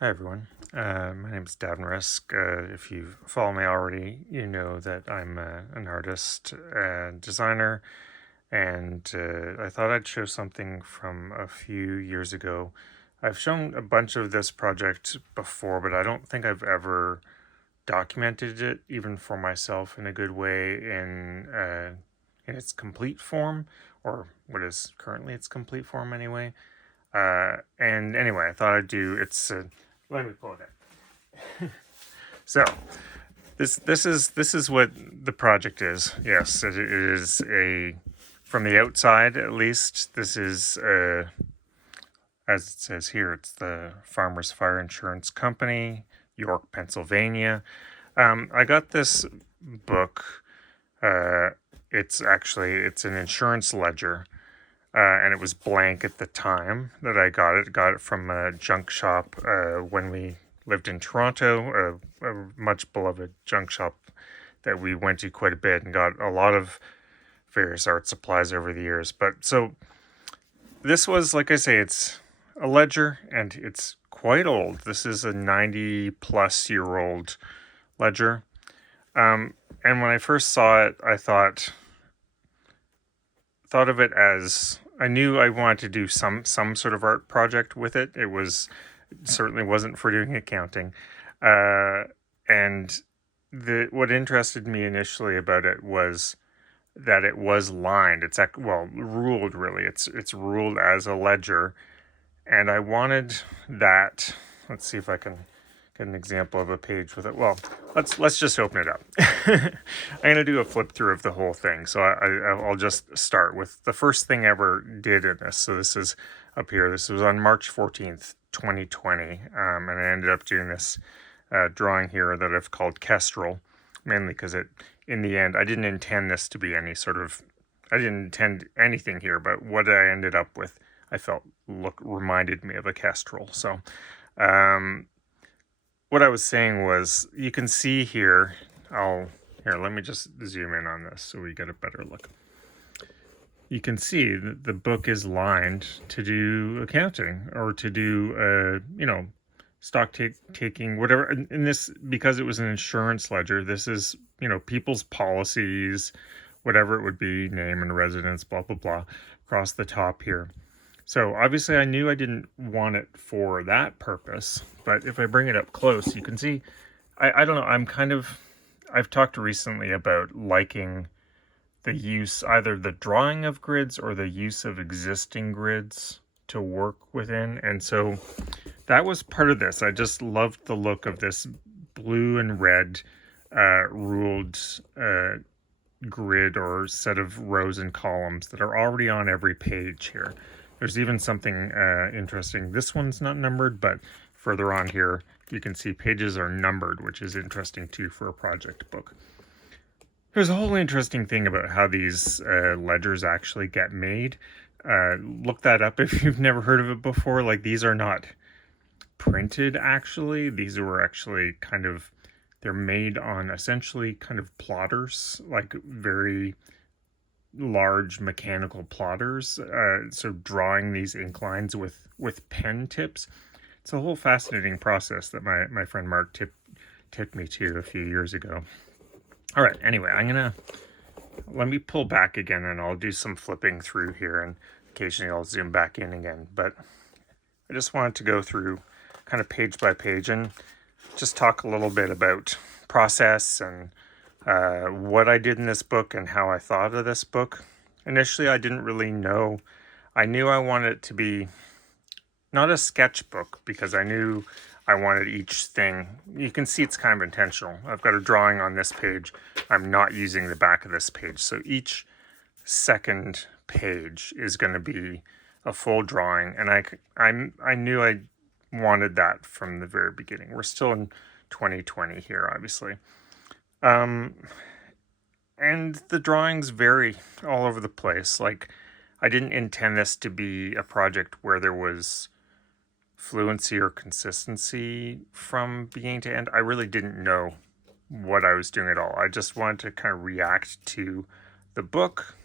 Hi everyone. My name is Davin Risk. If you follow me already, you know that I'm an artist and designer, and I thought I'd show something from a few years ago. I've shown a bunch of this project before, but I don't think I've ever documented it, even for myself, in a good way in its complete form, or what is currently its complete form anyway. And anyway, I thought I'd do it's. Let me pull it up. So this is what the project is. Yes, it is a from the outside at least. This is as it says here. It's the Farmers Fire Insurance Company, York, Pennsylvania. I got this book. Uh, it's an insurance ledger, and it was blank at the time that I got it. Got it from a junk shop when we lived in Toronto, a much beloved junk shop that we went to quite a bit and got a lot of various art supplies over the years. But so this was, like I say, it's a ledger and it's quite old. This is a 90 plus year old ledger. And when I first saw it, I thought of it as I knew I wanted to do some sort of art project with it. It certainly wasn't for doing accounting, and the what interested me initially about it was that it was lined. Ruled really. It's ruled as a ledger, and I wanted that. Let's see if I can get an example of a page with it. Well, let's just open it up. I'm gonna do a flip through of the whole thing. So I'll just start with the first thing I ever did in this. So this is up here. This was on March 14th, 2020, and I ended up doing this drawing here that I've called Kestrel, mainly because in the end, I didn't intend this to be I didn't intend anything here, but what I ended up with, I felt reminded me of a Kestrel. So. What I was saying was, you can see here, let me just zoom in on this so we get a better look. You can see that the book is lined to do accounting or to do, stock taking, whatever. In this, because it was an insurance ledger, this is, people's policies, whatever it would be, name and residence, blah, blah, blah, across the top here. So obviously I knew I didn't want it for that purpose, but if I bring it up close, you can see, I don't know, I've talked recently about liking the use, either the drawing of grids or the use of existing grids to work within. And so that was part of this. I just loved the look of this blue and red ruled grid or set of rows and columns that are already on every page here. There's even something interesting. This one's not numbered, but further on here, you can see pages are numbered, which is interesting too for a project book. There's a whole interesting thing about how these ledgers actually get made. Look that up if you've never heard of it before. Like, these are not printed, actually. These were actually they're made on essentially kind of plotters, like very large mechanical plotters, so drawing these ink lines with pen tips. It's a whole fascinating process that my friend Mark tipped me to a few years ago. All right, anyway, let me pull back again and I'll do some flipping through here, and occasionally I'll zoom back in again, but I just wanted to go through kind of page by page and just talk a little bit about process and what I did in this book and how I thought of this book. Initially, I didn't really know. I knew I wanted it to be not a sketchbook because I knew I wanted each thing. You can see it's kind of intentional. I've got a drawing on this page. I'm not using the back of this page. So each second page is going to be a full drawing. And I knew I wanted that from the very beginning. We're still in 2020 here, obviously. And the drawings vary all over the place. Like, I didn't intend this to be a project where there was fluency or consistency from beginning to end. I really didn't know what I was doing at all. I just wanted to kind of react to the book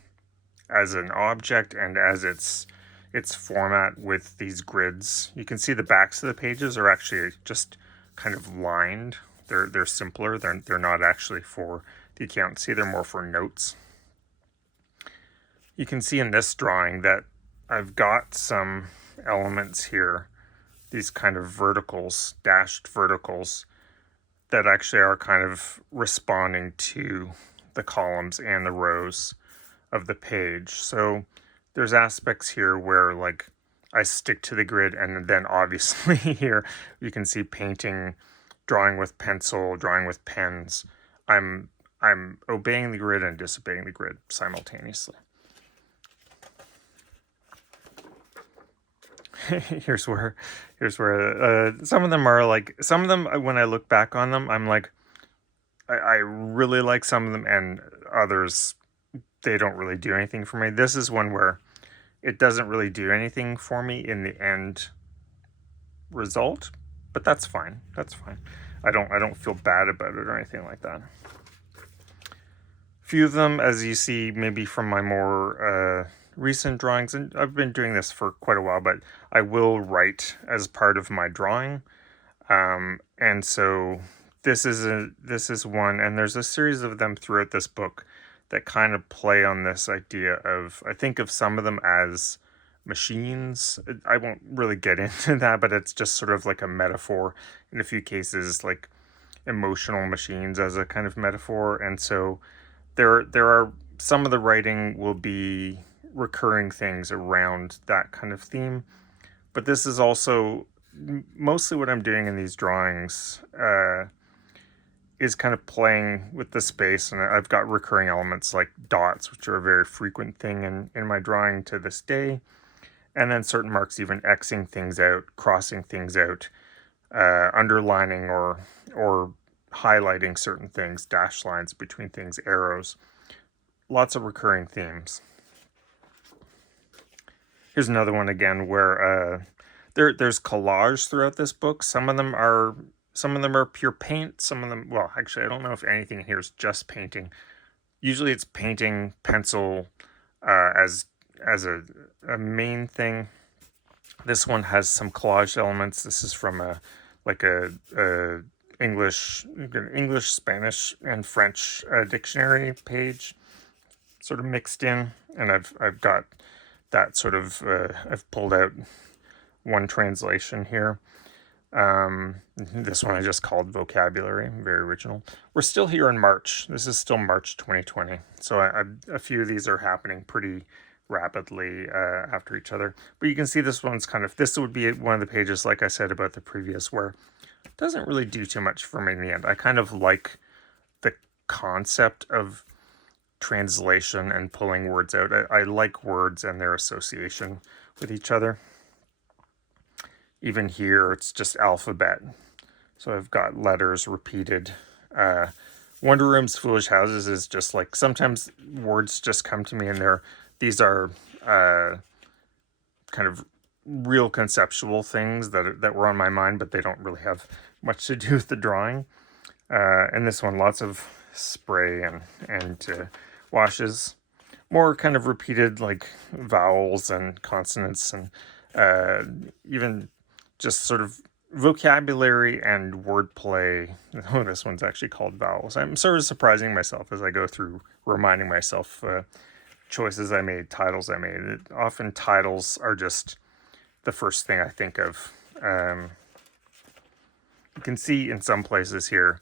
as an object and as its, its format with these grids. You can see the backs of the pages are actually just kind of lined. They're simpler. They're not actually for the accountancy. They're more for notes. You can see in this drawing that I've got some elements here, these kind of verticals, dashed verticals, that actually are kind of responding to the columns and the rows of the page. So there's aspects here where like I stick to the grid, and then obviously here you can see painting, drawing with pencil, drawing with pens. I'm obeying the grid and disobeying the grid simultaneously. here's where some of them are like, some of them when I look back on them, I'm like, I really like some of them, and others, they don't really do anything for me. This is one where it doesn't really do anything for me in the end result, but that's fine. That's fine. I don't feel bad about it or anything like that. Few of them, as you see, maybe from my more recent drawings, and I've been doing this for quite a while, but I will write as part of my drawing, and so this is one, and there's a series of them throughout this book that kind of play on this idea of, I think of some of them as machines. I won't really get into that, but it's just sort of like a metaphor in a few cases, like emotional machines as a kind of metaphor. And so there are some of the writing will be recurring things around that kind of theme, but this is also mostly what I'm doing in these drawings is kind of playing with the space, and I've got recurring elements like dots, which are a very frequent thing in my drawing to this day, and then certain marks, even Xing things out, crossing things out, underlining or highlighting certain things, dash lines between things, arrows. Lots of recurring themes. Here's another one again where there's collage throughout this book. Some of them are pure paint. Some of them, well, actually, I don't know if anything here is just painting. Usually it's painting, pencil as a main thing. This one has some collage elements. This is from a English, Spanish, and French dictionary page, sort of mixed in, and I've got that sort of I've pulled out one translation here. This one I just called vocabulary, very original. We're still here in March. This is still March 2020. So a few of these are happening pretty rapidly after each other. But you can see this one's kind of, this would be one of the pages, like I said about the previous, where it doesn't really do too much for me in the end. I kind of like the concept of translation and pulling words out. I like words and their association with each other. Even here, it's just alphabet. So I've got letters repeated. Wonder Room's Foolish Houses is just like, sometimes words just come to me, and these are kind of real conceptual things that were on my mind, but they don't really have much to do with the drawing. And this one, lots of spray and washes. More kind of repeated like vowels and consonants, and even just sort of vocabulary and wordplay. Oh, this one's actually called vowels. I'm sort of surprising myself as I go through, reminding myself choices I made, titles I made. Often titles are just the first thing I think of. You can see in some places here,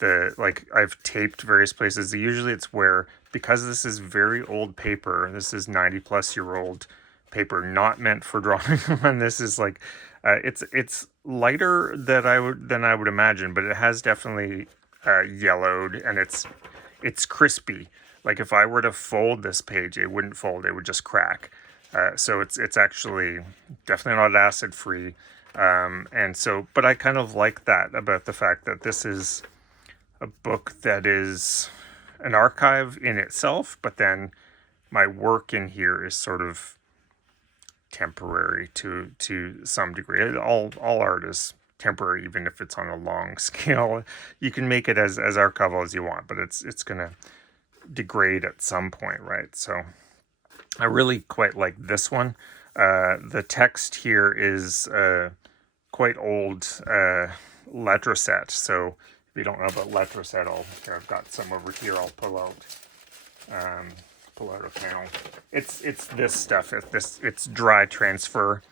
I've taped various places. Usually it's where, because this is very old paper, this is 90-plus-year-old paper, not meant for drawing on. This is like, it's lighter than I would imagine, but it has definitely yellowed, and it's crispy. Like if I were to fold this page, it wouldn't fold; it would just crack. So it's actually definitely not acid free, and so. But I kind of like that about the fact that this is a book that is an archive in itself, but then my work in here is sort of temporary to some degree. All art is temporary, even if it's on a long scale. You can make it as archival as you want, but it's gonna degrade at some point, right? So I really quite like this one. The text here is quite old Letraset. So if you don't know about Letraset, I've got some over here. I'll pull out a panel. It's this stuff. It's dry transfer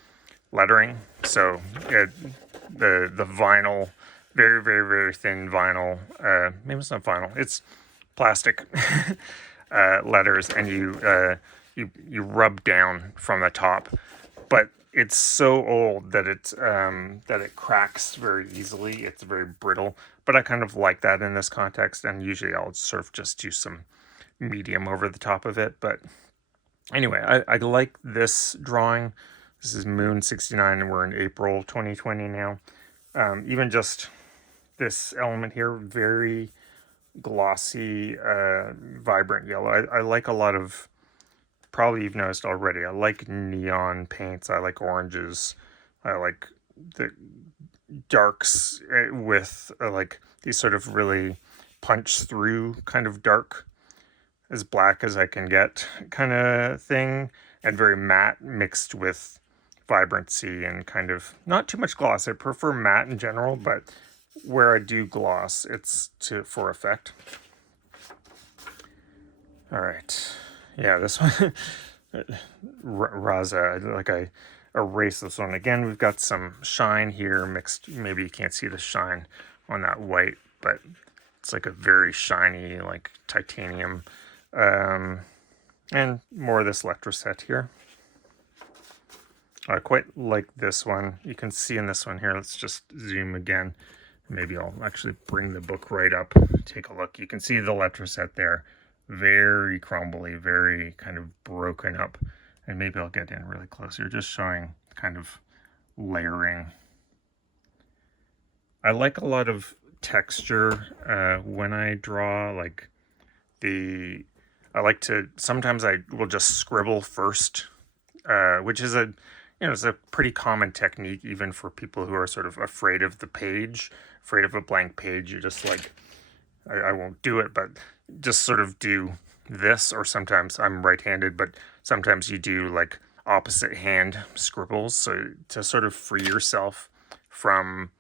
lettering. So the vinyl, very very very thin vinyl. Maybe it's not vinyl. It's plastic letters, and you rub down from the top, but it's so old that it cracks very easily. It's very brittle, but I kind of like that in this context, and usually I'll sort of just do some medium over the top of it. But anyway, I like this drawing. This is Moon 69, and we're in April 2020 now. Even just this element here, very glossy, vibrant yellow. I like a lot of, probably you've noticed already, I like neon paints. I like oranges. I like the darks with like these sort of really punch through kind of dark, as black as I can get kind of thing, and very matte mixed with vibrancy and kind of not too much gloss. I prefer matte in general, but where I do gloss, it's for effect. All right, yeah, this one, Raza, like I erase this one again. We've got some shine here mixed. Maybe you can't see the shine on that white, but it's like a very shiny, like titanium, and more of this Letraset here. I quite like this one. You can see in this one here, let's just zoom again. Maybe I'll actually bring the book right up, take a look. You can see the Letraset there, very crumbly, very kind of broken up. And maybe I'll get in really close here, just showing kind of layering. I like a lot of texture when I draw, like sometimes I will just scribble first, which is it's a pretty common technique even for people who are sort of afraid of the page, afraid of a blank page. You just like, I won't do it, but just sort of do this, or sometimes I'm right-handed, but sometimes you do like opposite hand scribbles, so to sort of free yourself from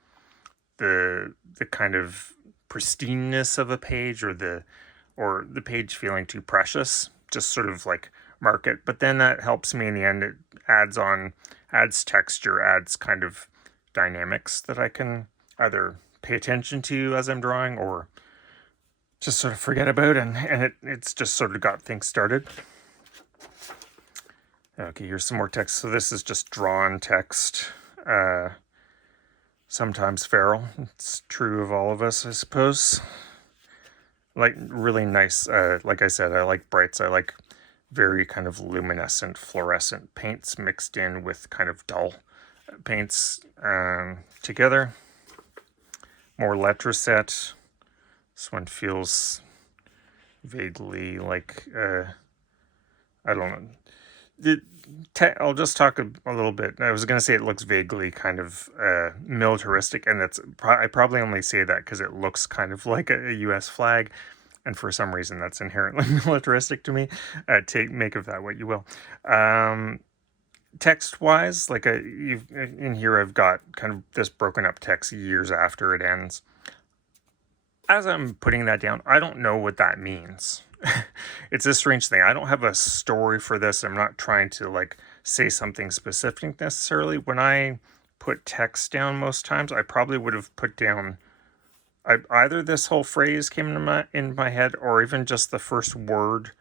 the kind of pristineness of a page, or the page feeling too precious, just sort of like mark it. But then that helps me in the end. It adds texture, adds kind of dynamics that I can either pay attention to as I'm drawing or just sort of forget about, and it's just sort of got things started. Okay, here's some more text. So this is just drawn text, sometimes feral. It's true of all of us, I suppose. Like really nice, like I said, I like brights. I like very kind of luminescent, fluorescent paints mixed in with kind of dull paints together. More Letraset. This one feels vaguely like, I don't know. I'll just talk a little bit. I was going to say it looks vaguely kind of militaristic, and I probably only say that because it looks kind of like a U.S. flag, and for some reason that's inherently militaristic to me. Make of that what you will. Text-wise, like in here I've got kind of this broken up text years after it ends. As I'm putting that down, I don't know what that means. It's a strange thing. I don't have a story for this. I'm not trying to like say something specific necessarily. When I put text down most times, I probably would have put down either this whole phrase came in my head, or even just the first word,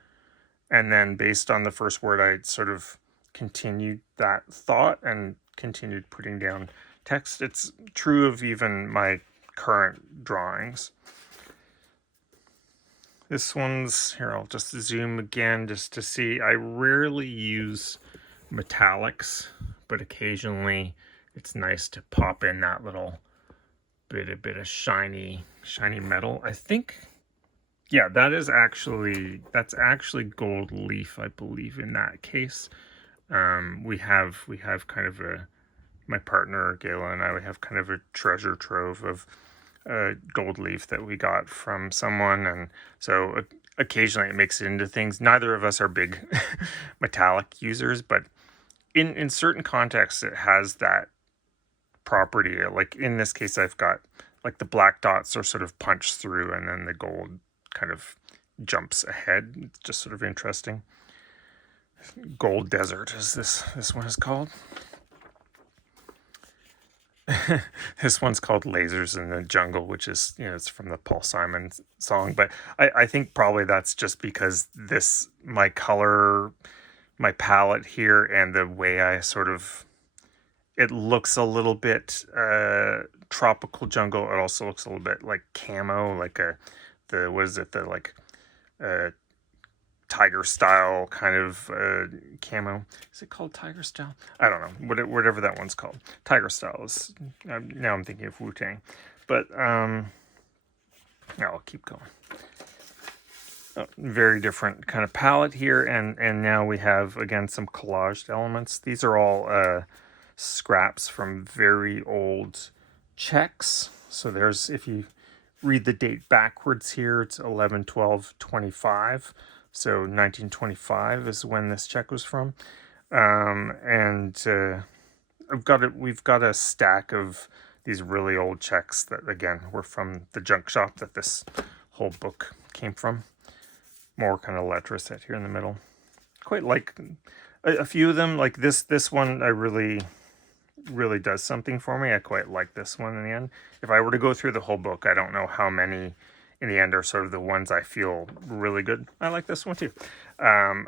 and then based on the first word I sort of continued that thought and continued putting down text. It's true of even my current drawings. This one's here, I'll just zoom again just to see. I rarely use metallics, but occasionally it's nice to pop in that little bit of shiny metal. I think, yeah, that's actually gold leaf, I believe, in that case. We have kind of my partner Gayla and I, we have kind of a treasure trove of gold leaf that we got from someone, and so occasionally it makes it into things. Neither of us are big metallic users, but in certain contexts, it has that property. Like in this case, I've got like the black dots are sort of punched through, and then the gold kind of jumps ahead. It's just sort of interesting. Gold Desert, as this one is called. This one's called Lasers in the Jungle, which is, it's from the Paul Simon song. But I think probably that's just because my color, my palette here, and the way I sort of, it looks a little bit tropical jungle. It also looks a little bit like camo, like tiger style kind of camo. Is it called tiger style? I don't know. Whatever that one's called. Tiger style is, now I'm thinking of Wu-Tang. But no, I'll keep going. Very different kind of palette here, and now we have again some collaged elements. These are all scraps from very old checks. So there's, if you read the date backwards here, it's 11/12/25. So 1925 is when this check was from. We've got a stack of these really old checks that again were from the junk shop that this whole book came from. More kind of letter set here in the middle. Quite like a few of them. Like this one, I really does something for me. I quite like this one in the end. If I were to go through the whole book, I don't know how many in the end are sort of the ones I feel really good. I like this one too. And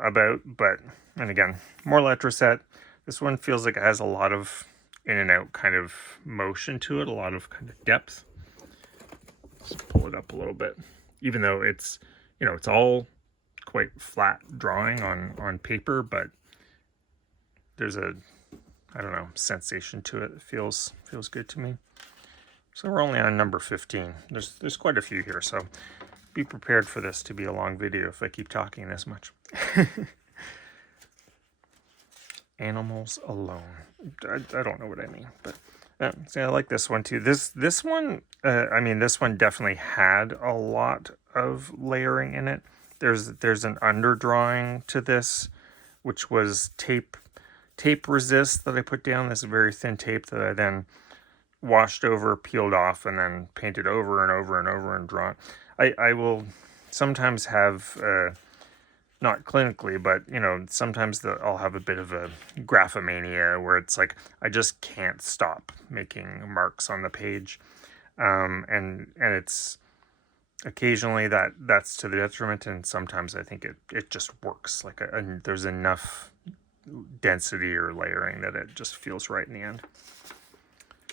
again, more letter set. This one feels like it has a lot of in and out kind of motion to it, a lot of kind of depth. Let's pull it up a little bit. Even though it's, it's all quite flat drawing on paper, but there's a, I don't know, sensation to it. It feels good to me. So we're only on number 15. There's quite a few here, so be prepared for this to be a long video if I keep talking this much. Animals Alone. I don't know what I mean, but see, I like this one too. This one, this one definitely had a lot of layering in it. There's an underdrawing to this, which was tape resist that I put down. This very thin tape that I then washed over, peeled off, and then painted over and over and over and drawn. I will sometimes have, not clinically, but sometimes I'll have a bit of a graphomania where it's like I just can't stop making marks on the page, and it's occasionally that's to the detriment, and sometimes I think it just works. Like there's enough density or layering that it just feels right in the end.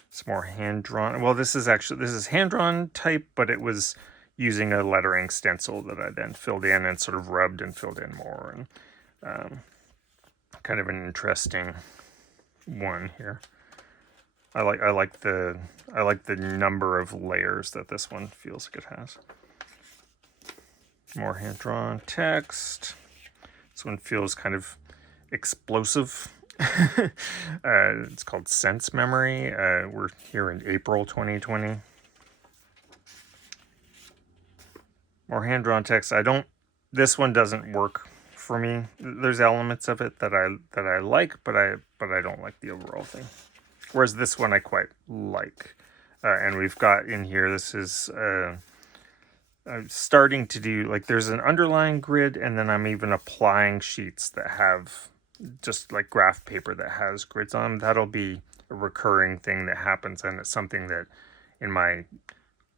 It's more hand-drawn. Well, this is hand-drawn type, but it was using a lettering stencil that I then filled in and sort of rubbed and filled in more. And kind of an interesting one here. I like the number of layers that this one feels like it has. More hand-drawn text. This one feels kind of explosive. It's called Sense Memory. We're here in April 2020. More hand-drawn text. This one doesn't work for me. There's elements of it that I like, but I don't like the overall thing. Whereas this one I quite like. And we've got in here, this is I'm starting to do, like, there's an underlying grid, and then I'm even applying sheets that have just like graph paper that has grids on them. That'll be a recurring thing that happens, and it's something that in my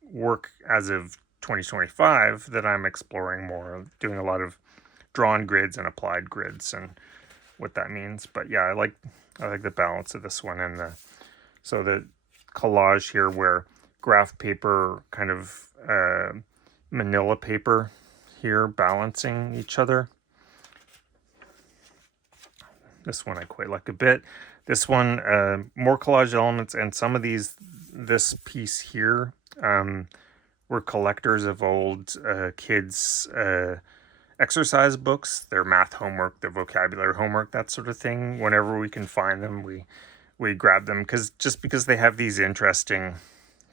work as of 2025 that I'm exploring more, doing a lot of drawn grids and applied grids and what that means. But yeah, I like the balance of this one, and the collage here where graph paper kind of manila paper here balancing each other. This one I quite like a bit. This one, more collage elements, and some of this piece here were collectors of old kids' exercise books, their math homework, their vocabulary homework, that sort of thing. Whenever we can find them, we grab them, because they have these interesting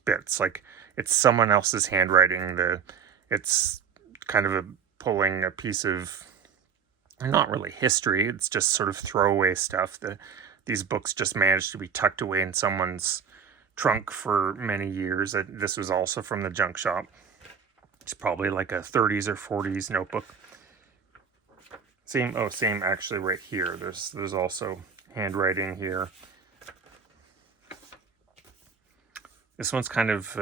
bits. Like, it's someone else's handwriting. It's kind of pulling a piece of not really history, it's just sort of throwaway stuff. These books just managed to be tucked away in someone's trunk for many years. This was also from the junk shop. It's probably like a 30s or 40s notebook. Same actually right here. There's also handwriting here. This one's kind of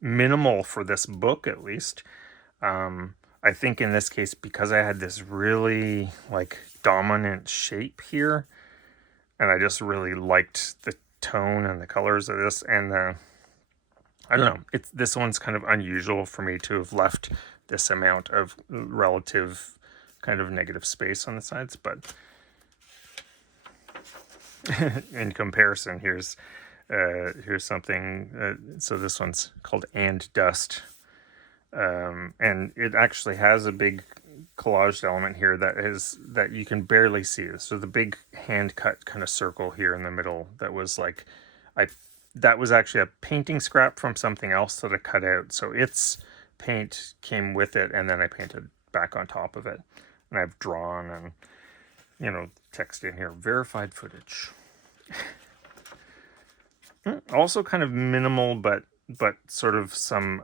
minimal for this book, at least. I think in this case, because I had this really like dominant shape here, and I just really liked the tone and the colors of this, and I don't know, this one's kind of unusual for me to have left this amount of relative kind of negative space on the sides, but in comparison, here's something. So this one's called And Dust, and it actually has a big collaged element here that you can barely see. So the big hand cut kind of circle here in the middle, that was like, that was actually a painting scrap from something else that I cut out. So its paint came with it, and then I painted back on top of it. And I've drawn and, you know, text in here, verified footage. Also kind of minimal, but sort of some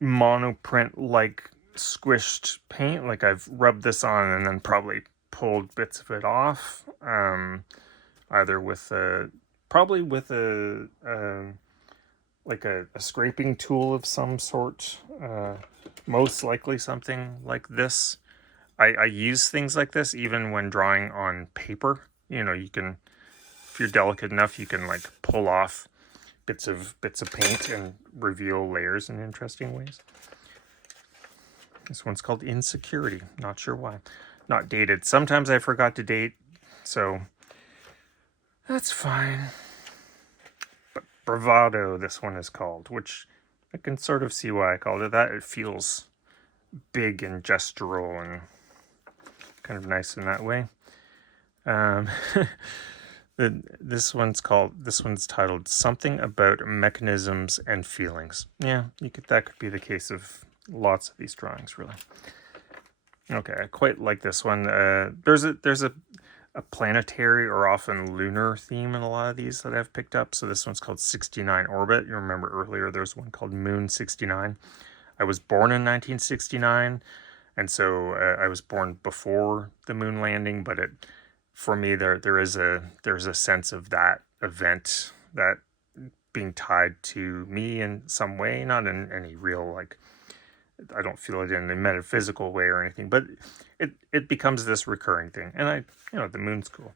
monoprint like squished paint. Like I've rubbed this on and then probably pulled bits of it off, either with probably with like a scraping tool of some sort, most likely something like this. I use things like this even when drawing on paper. You know, you can, if you're delicate enough, you can like pull off bits of paint and reveal layers in interesting ways. This one's called Insecurity. Not sure why. Not dated. Sometimes I forgot to date, so that's fine. But Bravado, this one is called, which I can sort of see why I called it that. It feels big and gestural and kind of nice in that way. This one's titled Something About Mechanisms and Feelings. Yeah, that could be the case of lots of these drawings, really. Okay, I quite like this one. There's a planetary or often lunar theme in a lot of these that I've picked up. So this one's called 69 Orbit. You remember earlier there's one called Moon 69. I was born in 1969, and so I was born before the moon landing, but for me there's a sense of that event, that being tied to me in some way, not in any real, like, I don't feel it in a metaphysical way or anything, but it becomes this recurring thing. And the moon's cool.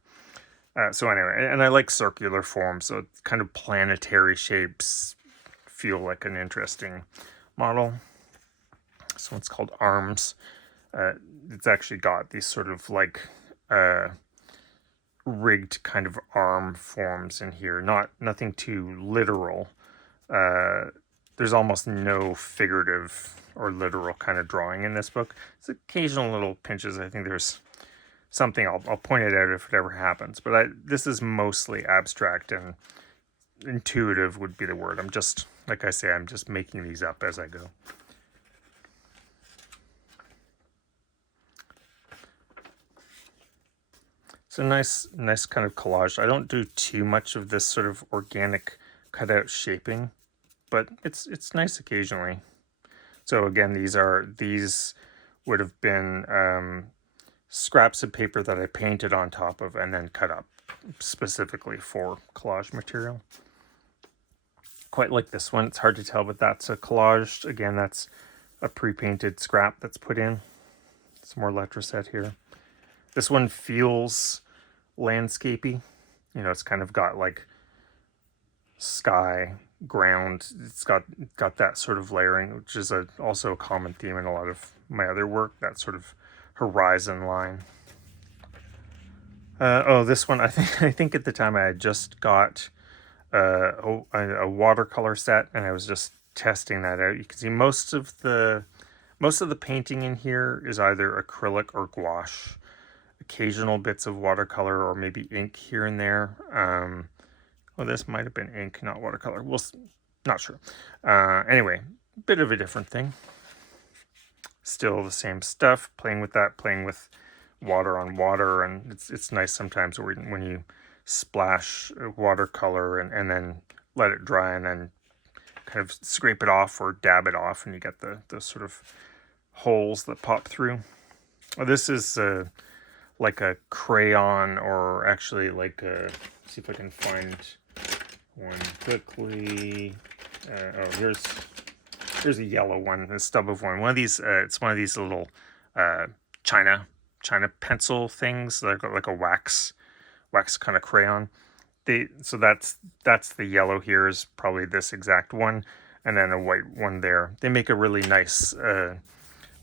So anyway, and I like circular forms, so kind of planetary shapes feel like an interesting model. This one's called Arms. It's actually got these sort of like rigged kind of arm forms in here. Nothing too literal. There's almost no figurative or literal kind of drawing in this book. It's occasional little pinches. I think there's something, I'll point it out if it ever happens. But this is mostly abstract, and intuitive would be the word. I'm just, like I say, I'm just making these up as I go. It's a nice kind of collage. I don't do too much of this sort of organic cutout shaping, but it's nice occasionally. So again, these would have been scraps of paper that I painted on top of and then cut up specifically for collage material. Quite like this one. It's hard to tell, but that's a collage. Again, that's a pre-painted scrap that's put in. Some more Letraset here. This one feels landscapey. You know, it's kind of got like sky, ground. It's got that sort of layering, which is also a common theme in a lot of my other work, that sort of horizon line. This one, I think at the time I had just got a watercolor set, and I was just testing that out. You can see most of the painting in here is either acrylic or gouache. Occasional bits of watercolor or maybe ink here and there. This might have been ink, not watercolor. Not sure. Anyway, bit of a different thing. still the same stuff, playing with that, playing with water on water, and it's nice sometimes when you splash watercolor and then let it dry and then kind of scrape it off or dab it off, and you get the sort of holes that pop through. This is like a crayon, or actually like a, see if I can find one quickly. Oh, here's a yellow one, a stub of one. One of these, it's one of these little China pencil things, like a wax kind of crayon. So that's the yellow here is probably this exact one, and then a white one there. They make a really nice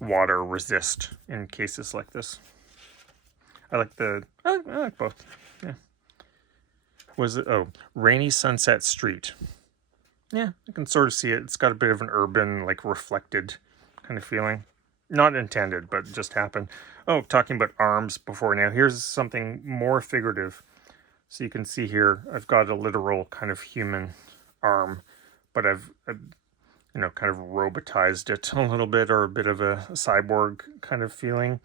water resist in cases like this. I like both. Yeah. Was it? Oh, Rainy Sunset Street. Yeah, I can sort of see it. It's got a bit of an urban, like reflected kind of feeling. Not intended, but just happened. Oh, talking about arms before now. Here's something more figurative. So you can see here, I've got a literal kind of human arm, but I've kind of robotized it a little bit, or a bit of a cyborg kind of feeling.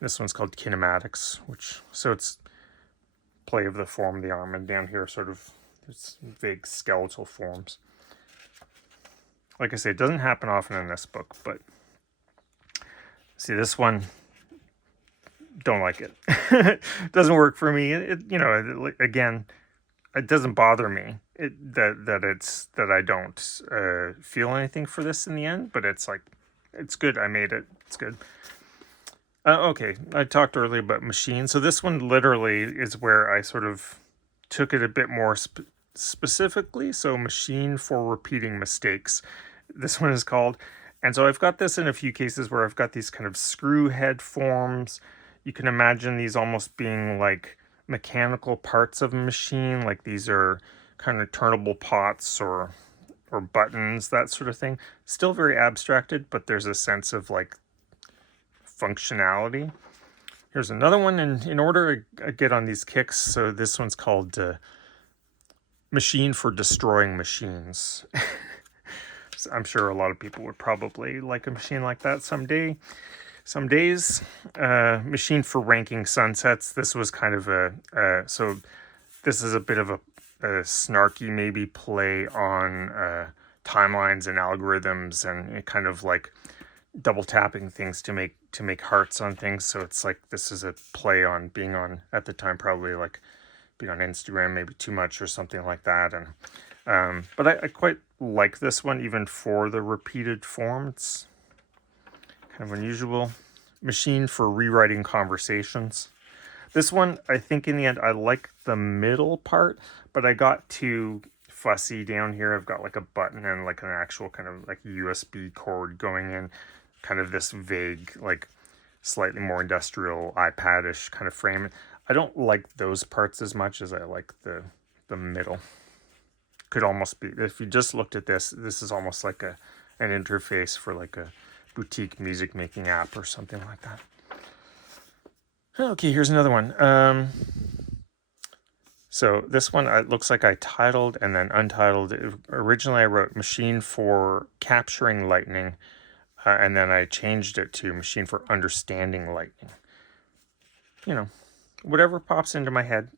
This one's called kinematics, so it's play of the form of the arm, and down here sort of it's vague skeletal forms. Like I say, it doesn't happen often in this book, but see this one, don't like it. It doesn't work for me. Again, it doesn't bother me that I don't feel anything for this in the end, but it's like, it's good. I made it. It's good. Okay, I talked earlier about machines. So this one literally is where I sort of took it a bit more specifically. So machine for repeating mistakes, this one is called. And so I've got this in a few cases where I've got these kind of screw head forms. You can imagine these almost being like mechanical parts of a machine, like these are kind of turnable pots or buttons, that sort of thing. Still very abstracted, but there's a sense of like functionality. Here's another one, and in order I get on these kicks, so this one's called Machine for Destroying Machines. So I'm sure a lot of people would probably like a machine like that someday. Some days. Machine for Ranking Sunsets. This was kind of so this is a bit of a snarky maybe play on timelines and algorithms, and it kind of like double tapping things to make hearts on things. So it's like this is a play on being on, at the time, probably like being on Instagram maybe too much or something like that. And but I quite like this one, even for the repeated form. It's kind of unusual. Machine for Rewriting Conversations. This one, I think in the end, I like the middle part, but I got too fussy down here. I've got like a button and like an actual kind of like USB cord going in, kind of this vague, like slightly more industrial iPad-ish kind of frame. I don't like those parts as much as I like the middle. Could almost be, if you just looked at this is almost like an interface for like a boutique music making app or something like that. Okay, here's another one. So this one, it looks like I titled and then untitled. Originally I wrote Machine for Capturing Lightning, and then I changed it to Machine for Understanding Lightning. Whatever pops into my head.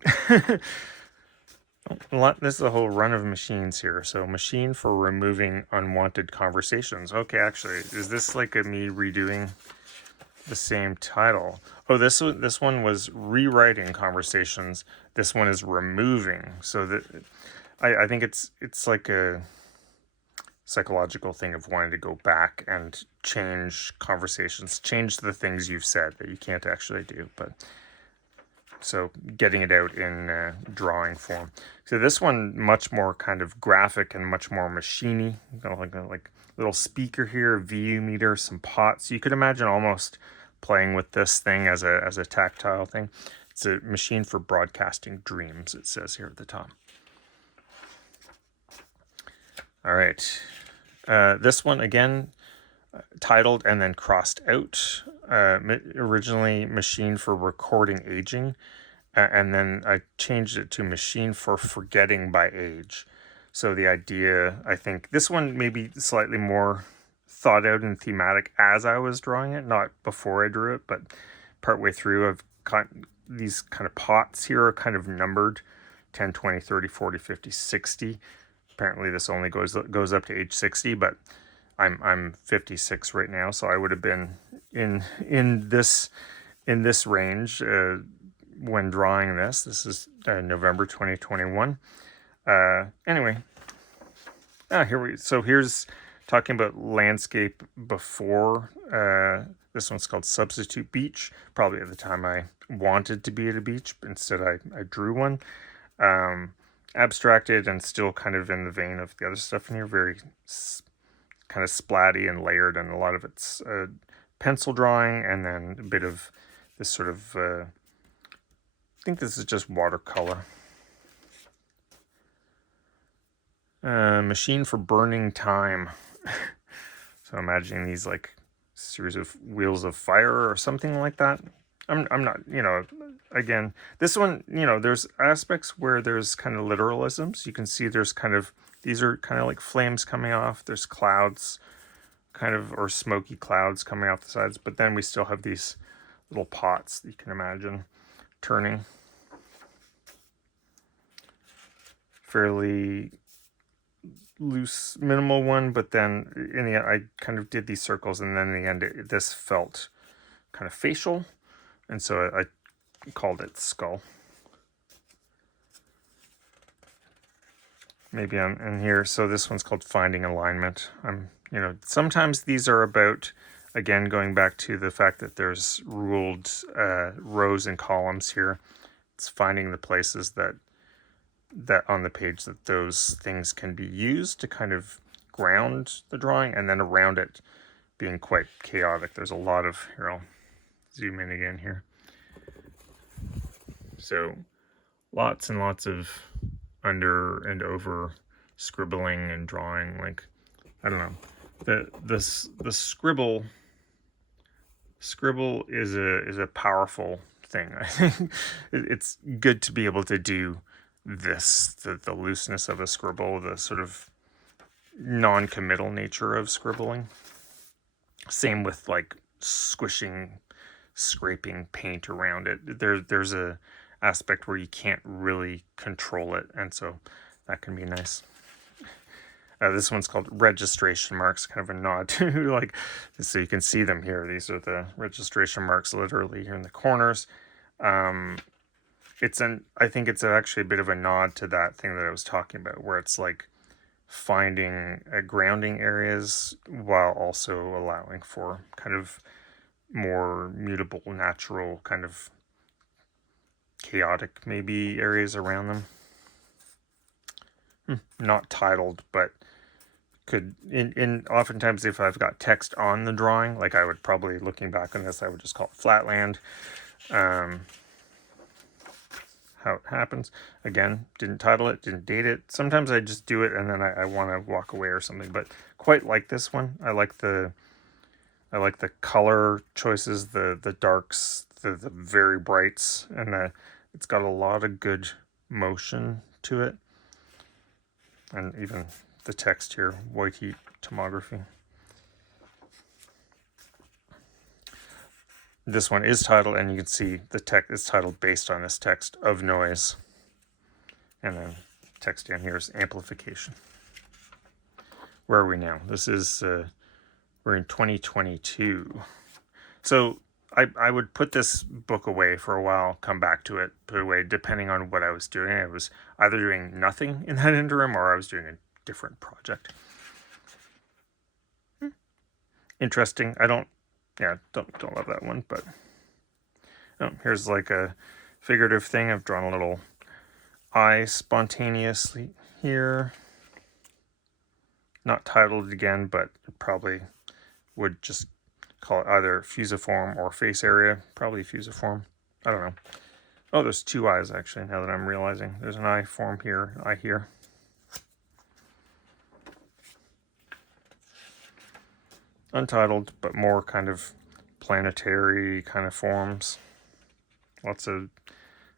This is a whole run of machines here. So Machine for Removing Unwanted Conversations. Okay, actually, is this like me redoing the same title? Oh, this one was Rewriting Conversations. This one is Removing. So that I think it's like a psychological thing of wanting to go back and change conversations, change the things you've said that you can't actually do, but so getting it out in drawing form. So this one, much more kind of graphic and much more machiney. Like little speaker here, VU meter, some pots. You could imagine almost playing with this thing as a tactile thing. It's a machine for broadcasting dreams, it says here at the top. All right. This one, again, titled and then crossed out. Originally Machine for Recording Aging, and then I changed it to Machine for Forgetting by Age. So the idea, I think, this one maybe slightly more thought out and thematic as I was drawing it, not before I drew it, but partway through. I've got these kind of pots here are kind of numbered 10, 20, 30, 40, 50, 60. Apparently this only goes up to age 60, but I'm 56 right now, so I would have been in this range when drawing this. This is November 2021. Anyway, here's talking about landscape before. This one's called Substitute Beach. Probably at the time I wanted to be at a beach, but instead I drew one. Abstracted and still kind of in the vein of the other stuff in here. Very kind of splatty and layered, and a lot of it's pencil drawing, and then a bit of this sort of, I think this is just watercolor. Machine for burning time. So imagining these like series of wheels of fire or something like that. I'm not, again, this one, there's aspects where there's kind of literalisms. You can see there's kind of, these are kind of like flames coming off. There's clouds kind of, or smoky clouds coming off the sides. But then we still have these little pots that you can imagine turning. Fairly loose, minimal one, but then in the end, I kind of did these circles, and then in the end, this felt kind of facial, and so I called it skull. Maybe I'm in here. So this one's called Finding Alignment. Sometimes these are about, again, going back to the fact that there's ruled rows and columns here. It's finding the places that on the page that those things can be used to kind of ground the drawing, and then around it being quite chaotic. There's a lot of, here, I'll zoom in again here. So lots and lots of under and over scribbling and drawing. Like, I don't know, the scribble is a powerful thing. I think it's good to be able to do this, the looseness of a scribble, the sort of non-committal nature of scribbling. Same with like squishing, scraping paint around it. There's a aspect where you can't really control it, and so that can be nice. This one's called Registration Marks, kind of a nod to, like, so you can see them here. These are the registration marks literally here in the corners. I think it's actually a bit of a nod to that thing that I was talking about, where it's like finding grounding areas while also allowing for kind of more mutable, natural, kind of chaotic maybe areas around them. Not titled, but could, in oftentimes if I've got text on the drawing, like I would probably, looking back on this, I would just call it Flatland. How it happens. Again, didn't title it, didn't date it. Sometimes I just do it and then I want to walk away or something, but quite like this one. I like the color choices, the darks, the very brights, and it's got a lot of good motion to it. And even the text here, white heat tomography. This one is titled, and you can see the text is titled based on this text of noise. And then text down here is amplification. Where are we now? This is, we're in 2022. So I would put this book away for a while, come back to it, put it away, depending on what I was doing. I was either doing nothing in that interim, or I was doing a different project. Interesting. I don't love that one, but here's like a figurative thing. I've drawn a little eye spontaneously here. Not titled again, but it probably would just call it either fusiform or face area. Probably fusiform. I don't know. Oh, there's two eyes actually, now that I'm realizing. There's an eye form here, eye here. Untitled, but more kind of planetary kind of forms. Lots of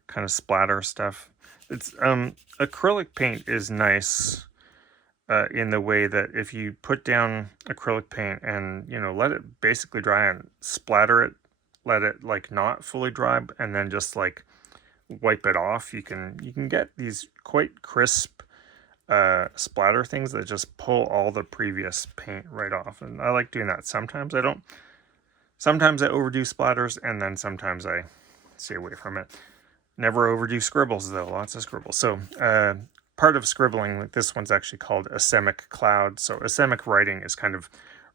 kind of splatter stuff. It's acrylic paint is nice in the way that if you put down acrylic paint and, you know, let it basically dry and splatter it, let it like not fully dry, and then just like wipe it off, you can get these quite crisp splatter things that just pull all the previous paint right off. And I like doing that. Sometimes I don't. Sometimes I overdo splatters, and then sometimes I stay away from it. Never overdo scribbles though. Lots of scribbles. So part of scribbling, like this one's actually called asemic cloud. So asemic writing is kind of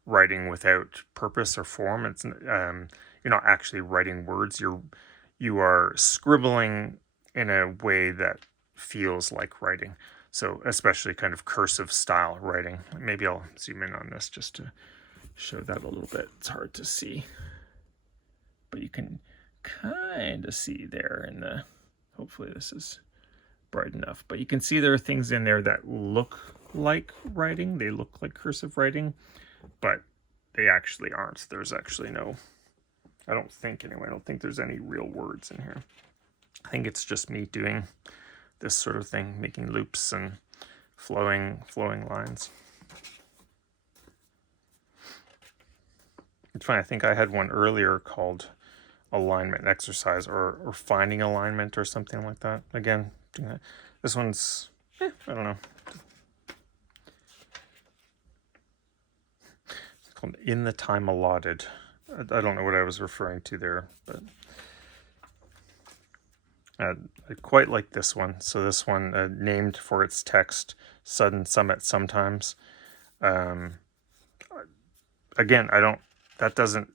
writing without purpose or form. It's you're not actually writing words. You are scribbling in a way that feels like writing. So especially kind of cursive style writing. Maybe I'll zoom in on this just to show that a little bit. It's hard to see, but you can kind of see there in the, hopefully this is bright enough, but you can see there are things in there that look like writing. They look like cursive writing, but they actually aren't. There's actually no, I don't think anyway, I don't think there's any real words in here. I think it's just me doing this sort of thing, making loops and flowing lines. It's funny, I think I had one earlier called alignment exercise or finding alignment or something like that. Again, this one's, I don't know. It's called In the Time Allotted. I don't know what I was referring to there, but I quite like this one. So this one, named for its text, Sudden Summit Sometimes. Again, that doesn't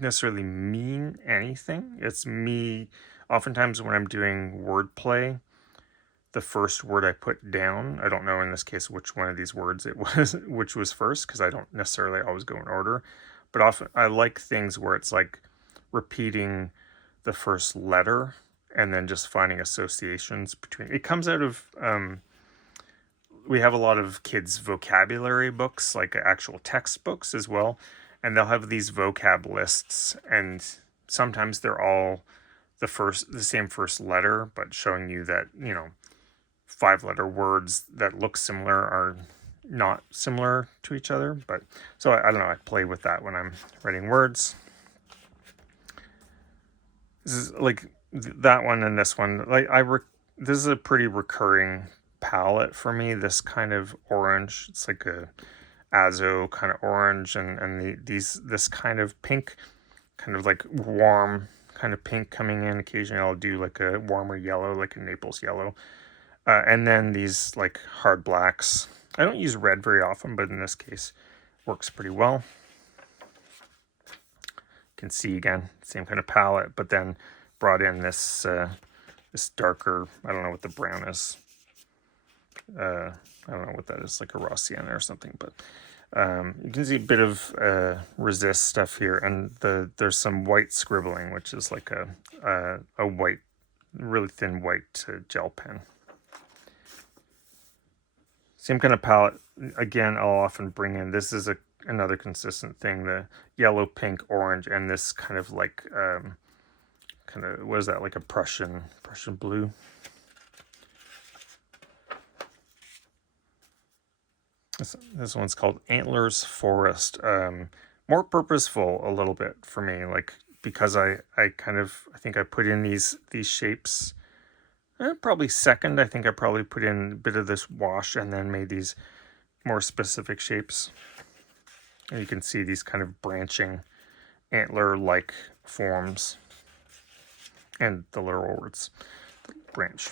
necessarily mean anything. It's me, oftentimes when I'm doing wordplay, the first word I put down, I don't know in this case which one of these words it was, which was first, because I don't necessarily always go in order. But often I like things where it's like repeating the first letter and then just finding associations between. It comes out of, we have a lot of kids' vocabulary books, like actual textbooks as well. And they'll have these vocab lists, and sometimes they're all the same first letter, but showing you that, you know, 5-letter words that look similar are not similar to each other. But so I don't know, I play with that when I'm writing words. This is like that one and this one. Like this is a pretty recurring palette for me. This kind of orange, it's like a azo kind of orange, and this kind of pink, kind of like warm kind of pink coming in. Occasionally I'll do like a warmer yellow, like a Naples yellow, and then these like hard blacks. I don't use red very often, but in this case works pretty well. You can see again, same kind of palette, but then brought in this this darker, I don't know what the brown is, I don't know what that is, like a raw sienna or something, but you can see a bit of resist stuff here, and there's some white scribbling, which is like a white, really thin white gel pen. Same kind of palette. Again, I'll often bring in, this is another consistent thing, the yellow, pink, orange, and this kind of like, kind of, what is that, like a Prussian blue. This one's called Antlers Forest. More purposeful a little bit for me, like, because I think I put in these shapes. Probably second, I think I probably put in a bit of this wash and then made these more specific shapes. And you can see these kind of branching antler-like forms and the literal words, branch.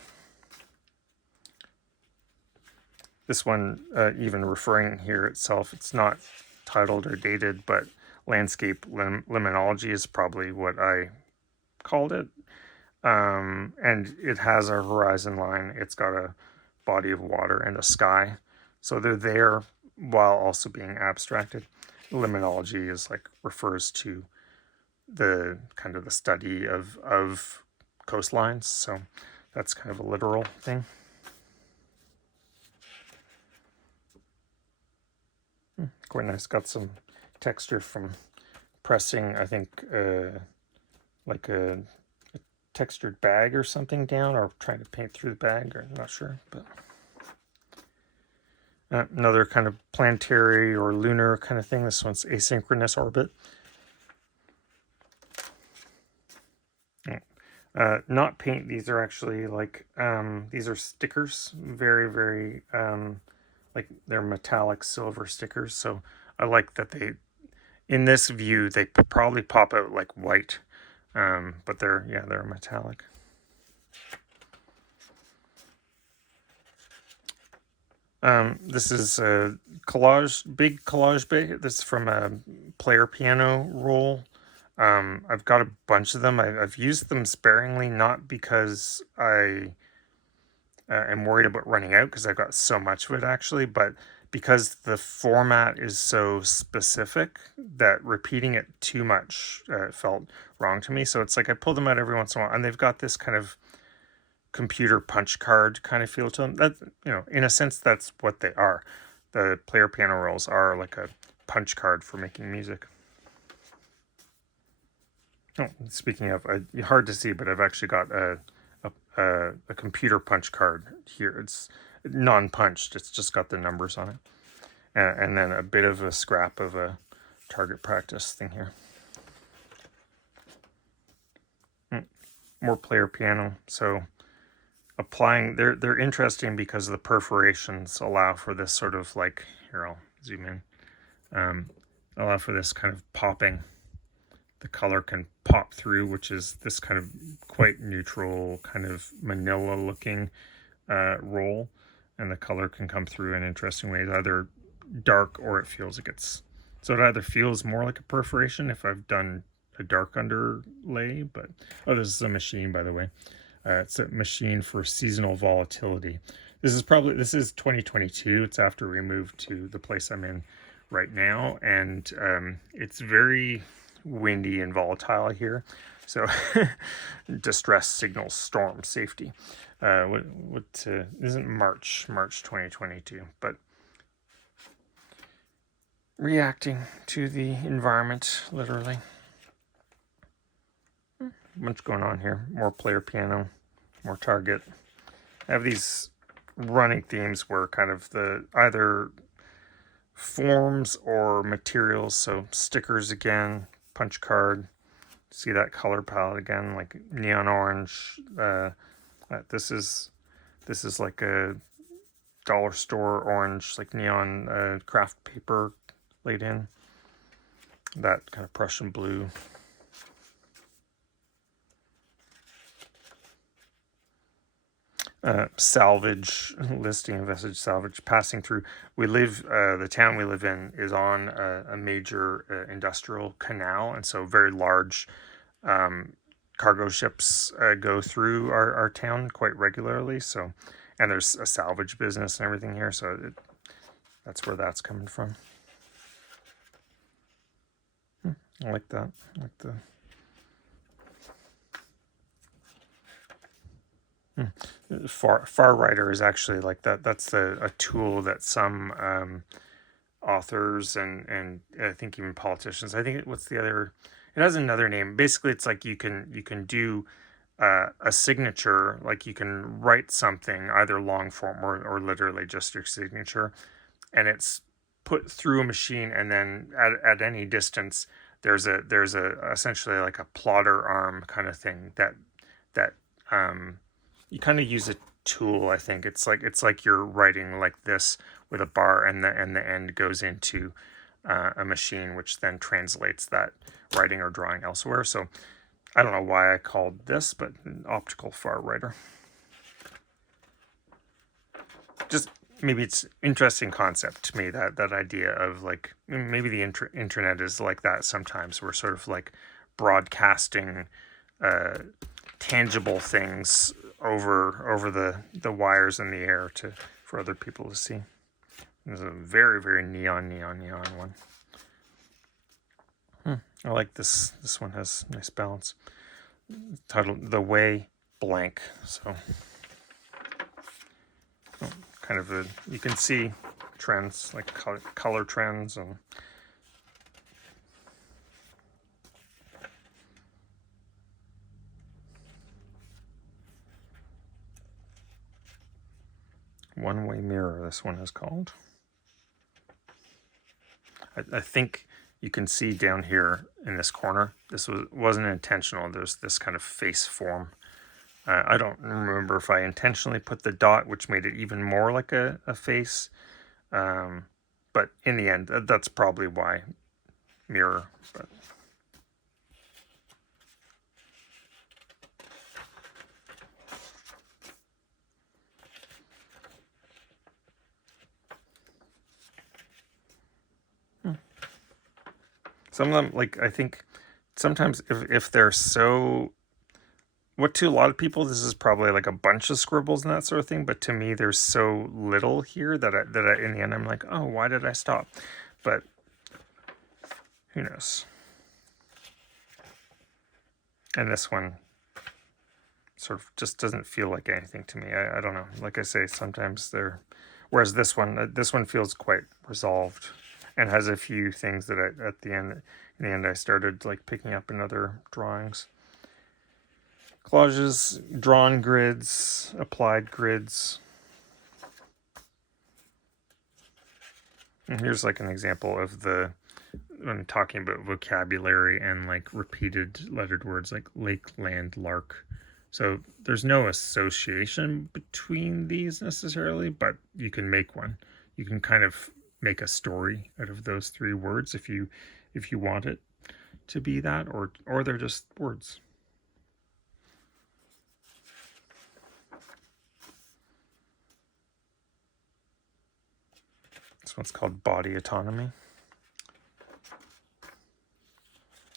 This one, even referring here itself, it's not titled or dated, but landscape limnology is probably what I called it. And it has a horizon line. It's got a body of water and a sky. So they're there while also being abstracted. Limnology is like, refers to the kind of the study of coastlines. So that's kind of a literal thing. Quite nice. Got some texture from pressing, I think, like a textured bag or something down, or trying to paint through the bag, or I'm not sure. But Another kind of planetary or lunar kind of thing. This one's asynchronous orbit. Not paint. These are actually like these are stickers. Very, very like they're metallic silver stickers. So I like that they, in this view, they probably pop out like white, but they're metallic. This is a big collage bay. This is from a player piano roll. I've got a bunch of them. I've used them sparingly, not because I am worried about running out, because I've got so much of it actually, but because the format is so specific that repeating it too much felt wrong to me. So it's like I pull them out every once in a while, and they've got this kind of computer punch card kind of feel to them. That, in a sense, that's what they are. The player piano rolls are like a punch card for making music. Oh, speaking of, hard to see, but I've actually got a computer punch card here. It's non-punched. It's just got the numbers on it, and then a bit of a scrap of a target practice thing here. More player piano. So applying, they're interesting because the perforations allow for this sort of like, here I'll zoom in, allow for this kind of popping. The color can pop through, which is this kind of quite neutral, kind of manila looking roll, and the color can come through in interesting ways, either dark or it feels like so it either feels more like a perforation if I've done a dark underlay, but this is a machine, by the way. It's a machine for seasonal volatility. This is 2022. It's after we moved to the place I'm in right now, and it's very windy and volatile here, so distress signals, storm, safety. Isn't March 2022, but reacting to the environment, literally. Much going on here. More player piano, more target. I have these running themes where kind of the either forms or materials, so stickers again, punch card, see that color palette again, like neon orange. This is like a dollar store orange, like neon craft paper laid in, that kind of Prussian blue. Salvage listing of vestige salvage passing through. We live, the town we live in is on a major industrial canal, and so very large cargo ships go through our town quite regularly. So, and there's a salvage business and everything here, so that's where that's coming from. I like that. I like the Far writer is actually like that. That's a tool that some authors and I think even politicians. I think what's the other? It has another name. Basically, it's like you can do a signature. Like you can write something either long form or literally just your signature, and it's put through a machine, and then at any distance there's a essentially like a plotter arm kind of thing that you kind of use a tool. I think it's like you're writing like this with a bar, and the end goes into a machine, which then translates that writing or drawing elsewhere. So I don't know why I called this, but an optical far writer. Just maybe it's interesting concept to me, that idea of like maybe the internet is like that sometimes. We're sort of like broadcasting tangible things over the wires in the air for other people to see. There's a very, very neon one. I like this. This one has nice balance. Titled "The Way Blank." So kind of you can see trends, like color trends, and one-way mirror, this one is called. I think you can see down here in this corner, this wasn't intentional. There's this kind of face form. I don't remember if I intentionally put the dot, which made it even more like a face. But in the end, that's probably why mirror. But some of them, like, I think sometimes if they're so, what to a lot of people, this is probably like a bunch of scribbles and that sort of thing. But to me, there's so little here that I in the end, I'm like, oh, why did I stop? But who knows? And this one sort of just doesn't feel like anything to me. I don't know. Like I say, sometimes they're, whereas this one feels quite resolved and has a few things that at the end, in the end, I started like picking up in other drawings. Collages, drawn grids, applied grids. And here's like an example of the, when talking about vocabulary and like repeated lettered words like lake, land, lark. So there's no association between these necessarily, but you can make one. You can kind of make a story out of those three words if you want it to be that, or they're just words. This one's called Body Autonomy.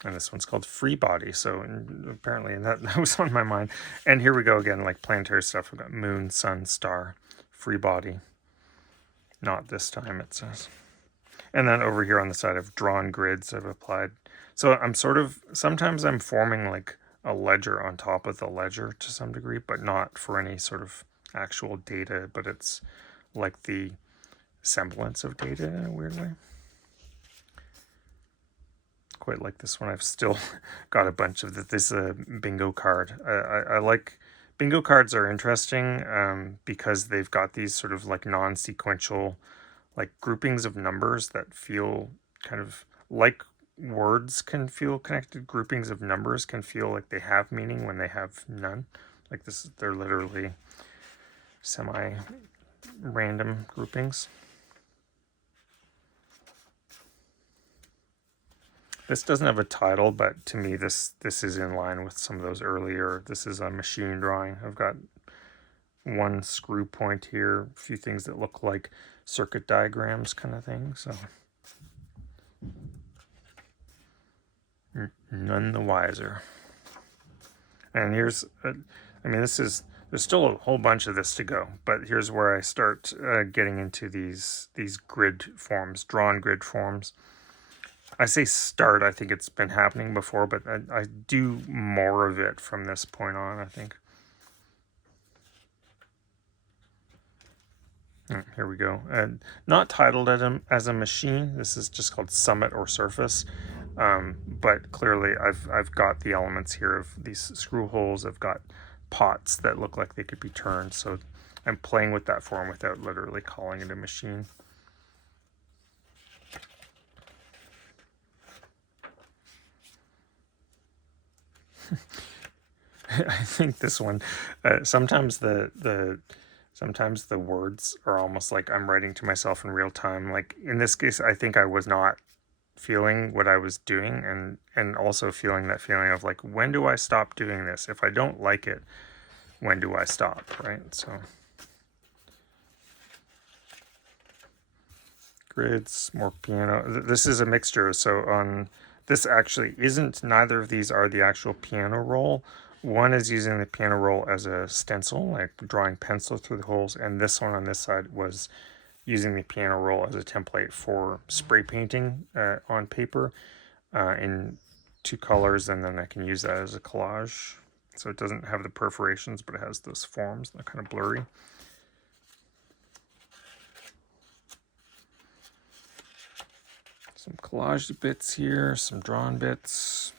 And this one's called Free Body. So apparently that was on my mind. And here we go again, like planetary stuff. We've got moon, sun, star, free body. Not this time, it says. And then over here on the side, I've drawn grids I've applied. So I'm sort of, sometimes I'm forming like a ledger on top of the ledger to some degree, but not for any sort of actual data, but it's like the semblance of data in a weird way. Quite like this one. I've still got a bunch of this bingo card. I like bingo cards are interesting because they've got these sort of like non-sequential like groupings of numbers that feel kind of like words can feel connected. Groupings of numbers can feel like they have meaning when they have none. Like this, they're literally semi-random groupings. This doesn't have a title, but to me, this is in line with some of those earlier. This is a machine drawing. I've got one screw point here, a few things that look like circuit diagrams kind of thing. So none the wiser. And here's, I mean, there's still a whole bunch of this to go, but here's where I start getting into these grid forms, drawn grid forms. I say start, I think it's been happening before, but I do more of it from this point on, I think. Here we go. Not titled as a machine. This is just called Summit or Surface. But clearly I've got the elements here of these screw holes. I've got pots that look like they could be turned. So I'm playing with that form without literally calling it a machine. I think this one, sometimes sometimes the words are almost like I'm writing to myself in real time. Like in this case, I think I was not feeling what I was doing and also feeling that feeling of like, when do I stop doing this? If I don't like it, when do I stop, right? So grids, more piano. This is a mixture. So on this actually isn't, neither of these are the actual piano roll. One is using the piano roll as a stencil, like drawing pencil through the holes, and this one on this side was using the piano roll as a template for spray painting on paper in two colors, and then I can use that as a collage. So it doesn't have the perforations, but it has those forms. They're kind of blurry. Some collaged bits here, some drawn bits,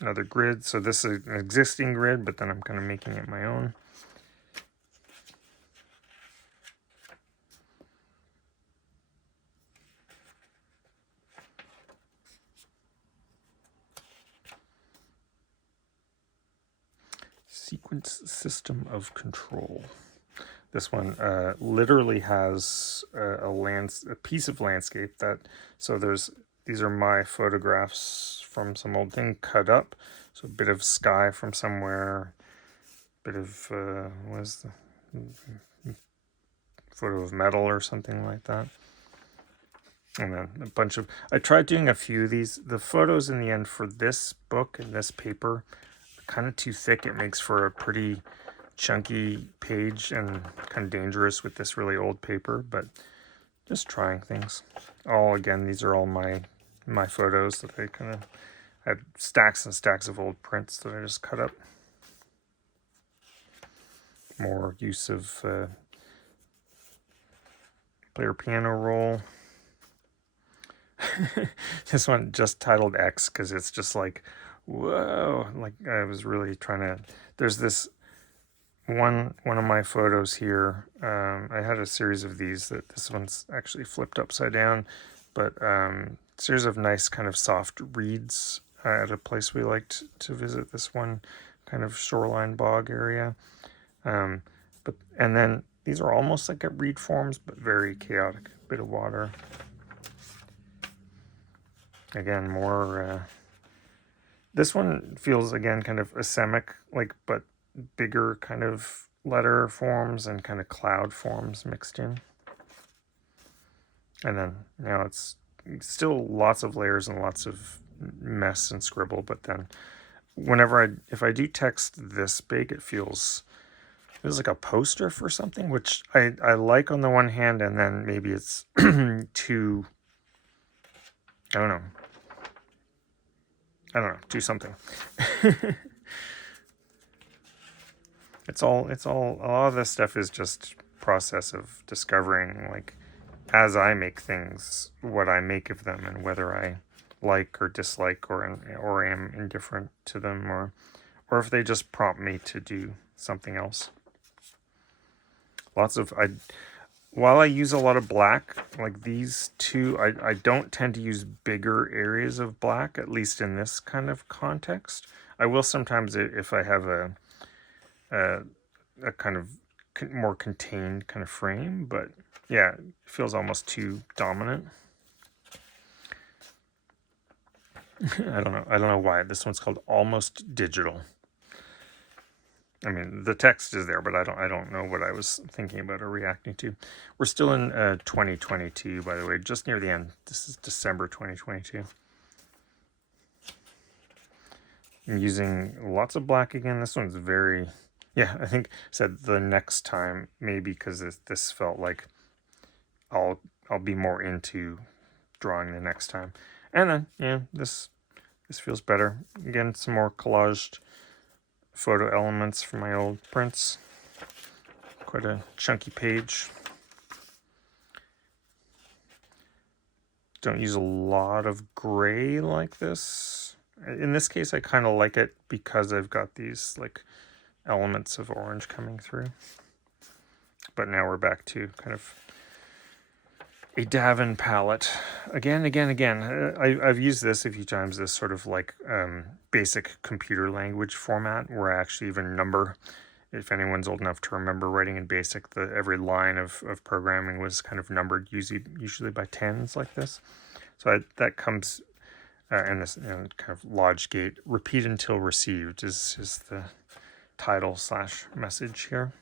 another grid. So this is an existing grid, but then I'm kind of making it my own. sequence system of control. This one literally has a piece of landscape that, so these are my photographs from some old thing cut up. So a bit of sky from somewhere, bit of, what is the photo of metal or something like that. And then a bunch of, I tried doing a few of these. The photos in the end for this book and this paper are kind of too thick. It makes for a pretty chunky page and kind of dangerous with this really old paper, but just trying things. Again, these are all my photos that I kind of had stacks and stacks of old prints that I just cut up. More use of player piano roll. This one just titled X because it's just like, whoa, like I was really trying to, there's this one of my photos here. I had a series of these that this one's actually flipped upside down, but series of nice kind of soft reeds at a place we liked to visit, this one kind of shoreline bog area. And then these are almost like at reed forms, but very chaotic. Bit of water. Again, more. This one feels again kind of asemic, like, but bigger kind of letter forms and kind of cloud forms mixed in. And then now it's still lots of layers and lots of mess and scribble, but then if I do text this big, it feels like a poster for something, which I like on the one hand, and then maybe it's too, I don't know, do something. It's all, a lot of this stuff is just process of discovering, like, as I make things, what I make of them, and whether I like or dislike or am indifferent to them, or if they just prompt me to do something else. While I use a lot of black, like these two, I don't tend to use bigger areas of black, at least in this kind of context. I will sometimes if I have a kind of more contained kind of frame, but yeah, it feels almost too dominant. I don't know why this one's called Almost Digital. I mean, the text is there, but I don't know what I was thinking about or reacting to. We're still in 2022, by the way, just near the end. This is December 2022. I'm using lots of black again. This one's very, yeah, I think I said the next time, maybe because this felt like I'll be more into drawing the next time. And then, yeah, this feels better. Again, some more collaged photo elements from my old prints. Quite a chunky page. Don't use a lot of gray like this. In this case, I kind of like it because I've got these like elements of orange coming through. But now we're back to kind of a Davin palette. Again. I've used this a few times, this sort of like basic computer language format where I actually even number, if anyone's old enough to remember writing in BASIC, every line of programming was kind of numbered usually by tens like this. So that comes, and this kind of lodge gate, repeat until received is the title / message here.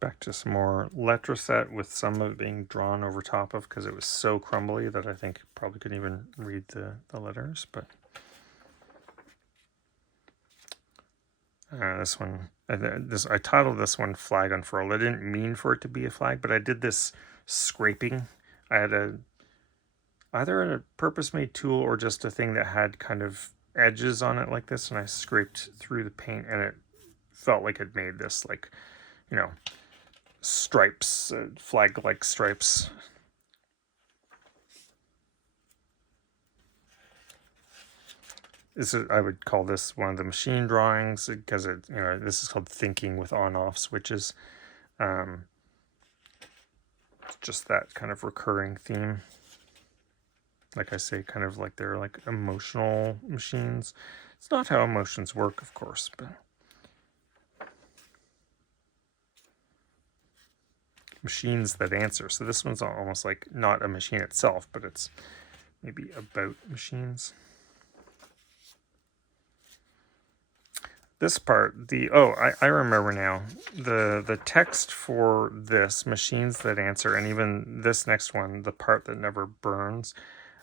Back to some more Letraset with some of it being drawn over top of because it was so crumbly that I think probably couldn't even read the letters. But this one, I titled this one Flag Unfurled. I didn't mean for it to be a flag, but I did this scraping. I had either a purpose-made tool or just a thing that had kind of edges on it like this, and I scraped through the paint, and it felt like it made this, like, you know, stripes, flag-like stripes. I would call this one of the machine drawings because this is called thinking with on-off switches. Um, just that kind of recurring theme. Like I say, kind of like they're like emotional machines. It's not how emotions work, of course, but machines that answer. So this one's almost like not a machine itself, but it's maybe about machines. This part, I remember now. The text for this, machines that answer, and even this next one, the part that never burns,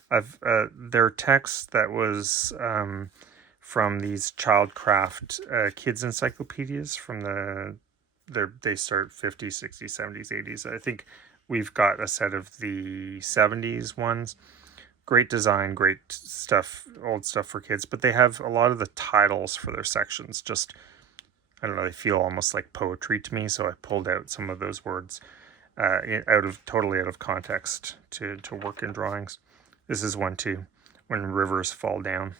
their text that was from these Childcraft kids encyclopedias from they start 50s, 60s, 70s, 80s. I think we've got a set of the 70s ones. Great design, great stuff, old stuff for kids, but they have a lot of the titles for their sections just, I don't know, they feel almost like poetry to me, so I pulled out some of those words totally out of context to work in drawings. This is one too, when rivers fall down.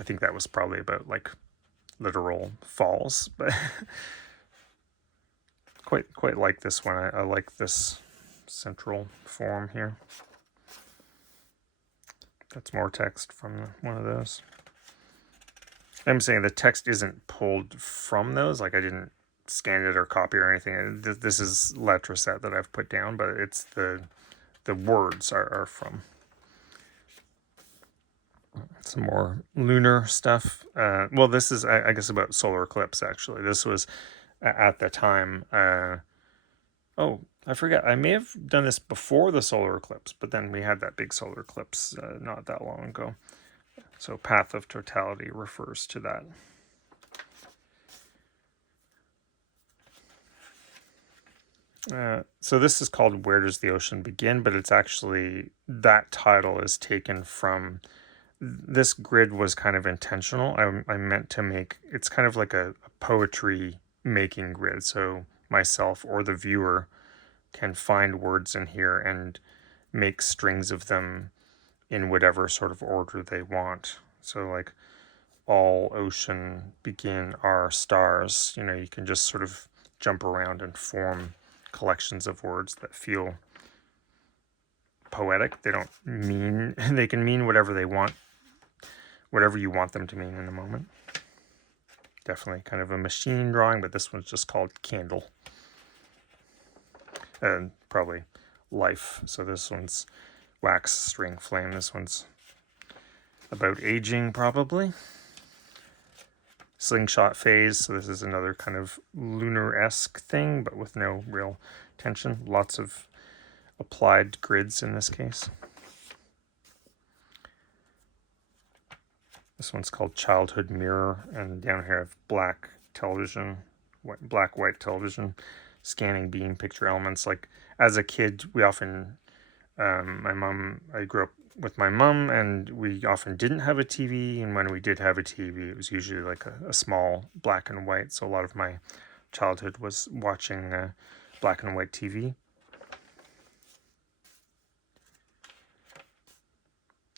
I think that was probably about like literal falls, but quite like this one. I like this central form here. That's more text from one of those. I'm saying the text isn't pulled from those, like I didn't scan it or copy or anything. This is Letraset that I've put down, but it's the words are from. Some more lunar stuff. Well, this is, I guess, about solar eclipse, actually. This was at the time. Oh, I forget. I may have done this before the solar eclipse, but then we had that big solar eclipse not that long ago. So Path of Totality refers to that. So this is called Where Does the Ocean Begin? But it's actually, that title is taken from, this grid was kind of intentional. I meant to make, it's kind of like a poetry making grid. So myself or the viewer can find words in here and make strings of them in whatever sort of order they want. So like all ocean begin are stars. You can just sort of jump around and form collections of words that feel poetic. They don't mean, they can mean whatever they want, whatever you want them to mean in a moment. Definitely kind of a machine drawing, but this one's just called Candle. And probably Life. So this one's Wax, String, Flame. This one's about aging, probably. Slingshot Phase. So this is another kind of lunar-esque thing, but with no real tension. Lots of applied grids in this case. This one's called Childhood Mirror, and down here I have black television, black-white television, scanning beam picture elements. Like as a kid, we often, I grew up with my mom, and we often didn't have a TV, and when we did have a TV, it was usually like a small black and white, so a lot of my childhood was watching black and white TV.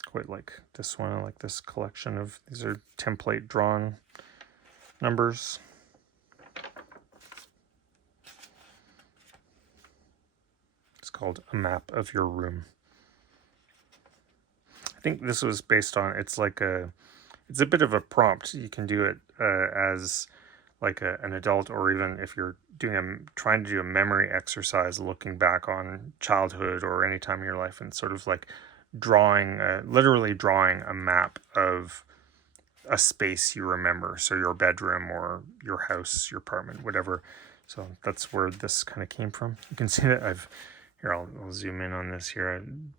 Quite like this one. I like this collection of, these are template drawn numbers. It's called A Map of Your Room. I think this was based on, it's a bit of a prompt. You can do it as like an adult, or even if you're trying to do a memory exercise, looking back on childhood or any time in your life, and sort of like literally drawing a map of a space you remember. So your bedroom or your house, your apartment, whatever. So that's where this kind of came from. You can see that I'll zoom in on this here. I'm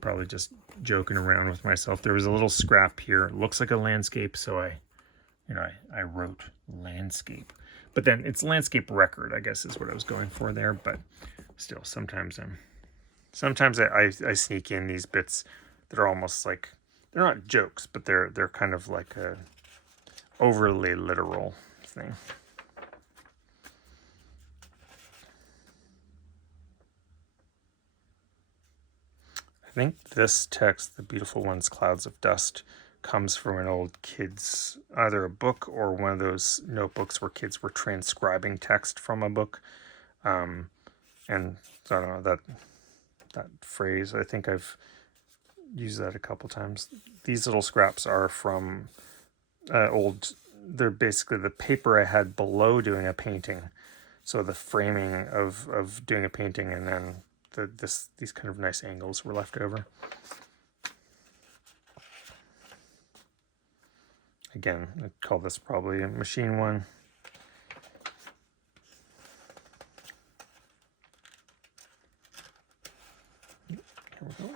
probably just joking around with myself. There was a little scrap here. It looks like a landscape, so I wrote landscape. But then it's landscape record, I guess is what I was going for there. But still, sometimes I sneak in these bits that are almost like, they're not jokes, but they're kind of like a overly literal thing. I think this text, The Beautiful Ones, Clouds of Dust, comes from an old kid's, either a book or one of those notebooks where kids were transcribing text from a book. And so I don't know, that phrase, I think I've used that a couple times. These little scraps are from they're basically the paper I had below doing a painting. So the framing of doing a painting, and then these kind of nice angles were left over. Again, I'd call this probably a machine one. Here we go.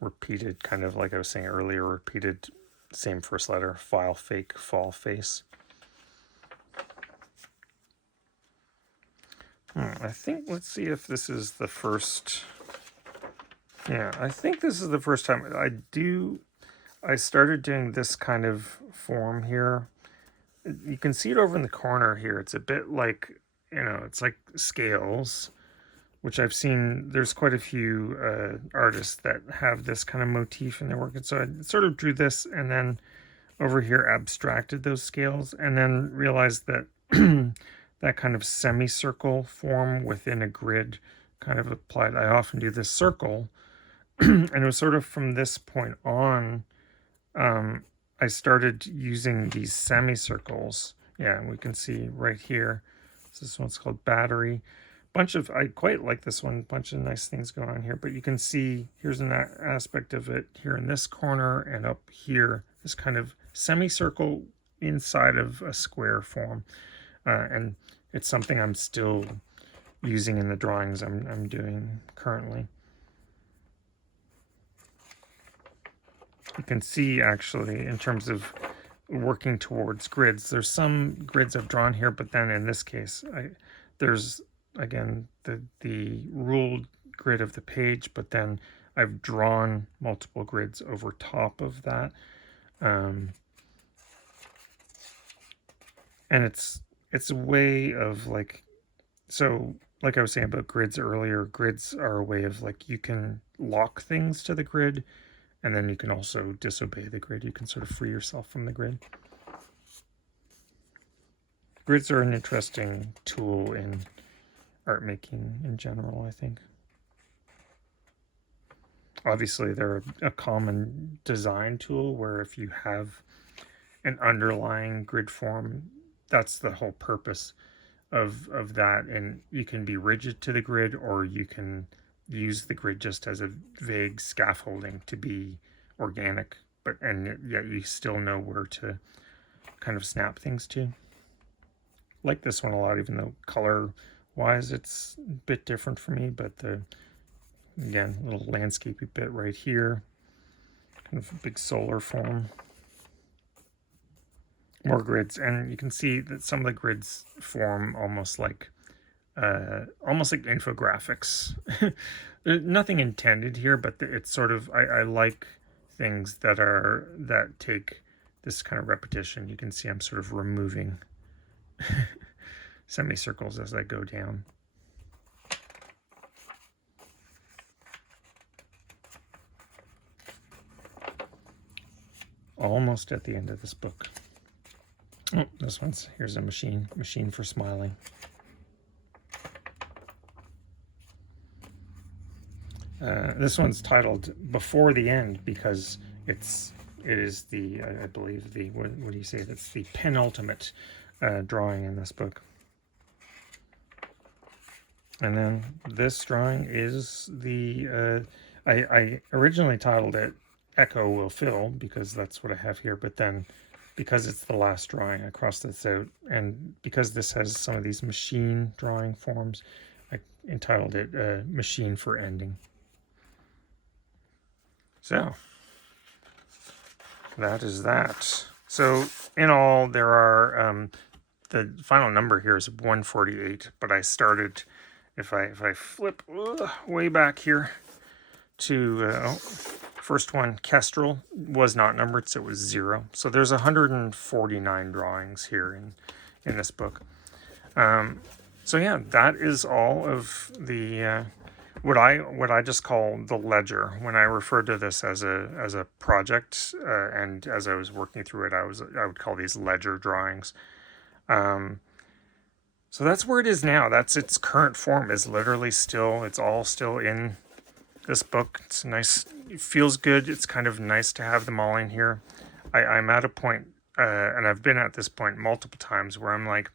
Repeated, kind of like I was saying earlier, repeated same first letter, file, fake, fall, face. I think, let's see if this is the first. Yeah, I think this is the first time I started doing this kind of form here. You can see it over in the corner here. It's a bit like, it's like scales, which I've seen. There's quite a few artists that have this kind of motif in their work. And so I sort of drew this, and then over here abstracted those scales, and then realized that that kind of semicircle form within a grid kind of applied. I often do this circle, and it was sort of from this point on, I started using these semicircles. Yeah, we can see right here. This one's called Battery. I quite like this one. Bunch of nice things going on here, but you can see here's an aspect of it here in this corner, and up here, this kind of semicircle inside of a square form. And it's something I'm still using in the drawings I'm doing currently. You can see, actually, in terms of working towards grids, there's some grids I've drawn here, but then in this case, there's, again, the ruled grid of the page, but then I've drawn multiple grids over top of that. And it's a way of, like, so like I was saying about grids earlier, grids are a way of, like, you can lock things to the grid, and then you can also disobey the grid. You can sort of free yourself from the grid. Grids are an interesting tool in art making in general, I think. Obviously, they're a common design tool where if you have an underlying grid form, that's the whole purpose of that. And you can be rigid to the grid, or you can use the grid just as a vague scaffolding to be organic, and yet you still know where to kind of snap things to. Like this one a lot, even though color wise it's a bit different for me, but again, little landscapey bit right here, kind of a big solar form. More grids, and you can see that some of the grids form almost like infographics. There's nothing intended here, but it's sort of, I like things that take this kind of repetition. You can see I'm sort of removing semicircles as I go down. Almost at the end of this book. Oh, here's a machine for smiling. This one's titled Before the End because it is the, I believe, what do you say, that's the penultimate drawing in this book. And then this drawing is I originally titled it Echo Will Fill because that's what I have here, but then because it's the last drawing, I crossed this out, and because this has some of these machine drawing forms, I entitled it Machine for Ending. So that is that. So in all, there are the final number here is 148, but I started, if I flip way back here to first one, Kestrel, was not numbered, so it was 0. So there's 149 drawings here in this book. So yeah, that is all of the what I just call the ledger. When I refer to this as a project, and as I was working through it, I would call these ledger drawings. Um, so that's where it is now. That's its current form. Is literally still. It's all still in this book. It's nice. It feels good. It's kind of nice to have them all in here. I'm at a point, and I've been at this point multiple times, where I'm like,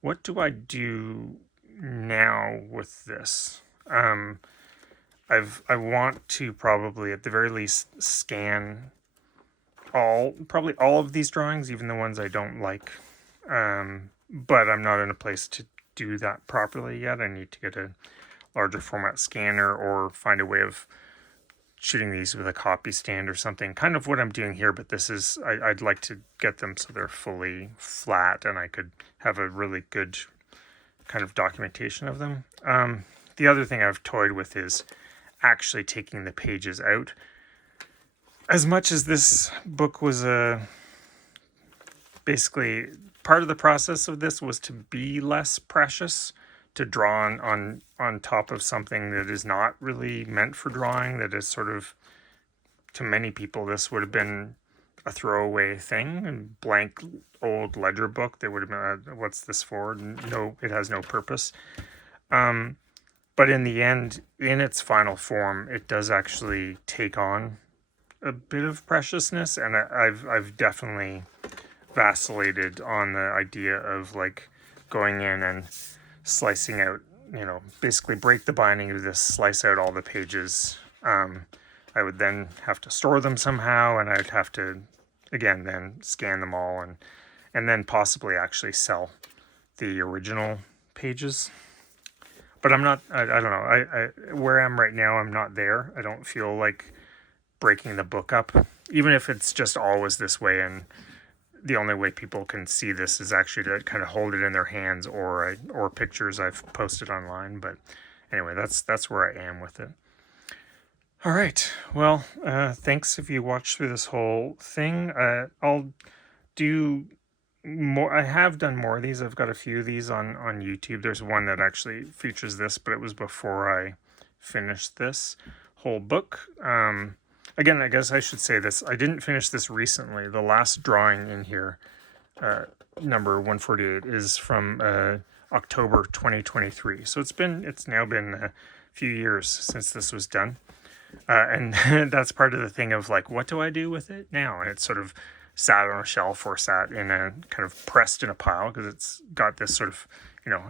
what do I do now with this? I want to probably at the very least scan probably all of these drawings, even the ones I don't like. But I'm not in a place to do that properly yet. I need to get a larger format scanner or find a way of shooting these with a copy stand or something. Kind of what I'm doing here, but this is, I'd like to get them so they're fully flat and I could have a really good kind of documentation of them. The other thing I've toyed with is actually taking the pages out. As much as this book was basically part of the process of this was to be less precious, to draw on top of something that is not really meant for drawing, that is sort of, to many people, this would have been a throwaway thing, a blank old ledger book. They would have been, what's this for? No, it has no purpose. But in the end, in its final form, it does actually take on a bit of preciousness, and I've definitely vacillated on the idea of like going in and slicing out, basically break the binding of this, slice out all the pages. I would then have to store them somehow, and I'd have to, again, then scan them all and then possibly actually sell the original pages. But I'm not, I don't know, where I am right now, I'm not there. I don't feel like breaking the book up, even if it's just always this way, and the only way people can see this is actually to kind of hold it in their hands or pictures I've posted online. But anyway, that's where I am with it. All right. Well, thanks if you watched through this whole thing. I'll do more. I have done more of these. I've got a few of these on YouTube. There's one that actually features this, but it was before I finished this whole book. Again, I guess I should say this. I didn't finish this recently. The last drawing in here, number 148, is from October 2023. So it's now been a few years since this was done. And that's part of the thing of like, what do I do with it now? And it's sort of sat on a shelf or sat in a kind of pressed in a pile, because it's got this sort of,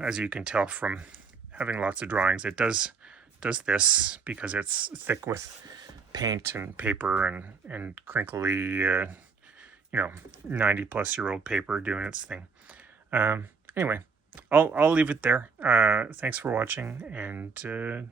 as you can tell from having lots of drawings, it does this because it's thick with paint and paper and crinkly 90 plus year old paper doing its thing. Anyway, I'll leave it there. Thanks for watching, and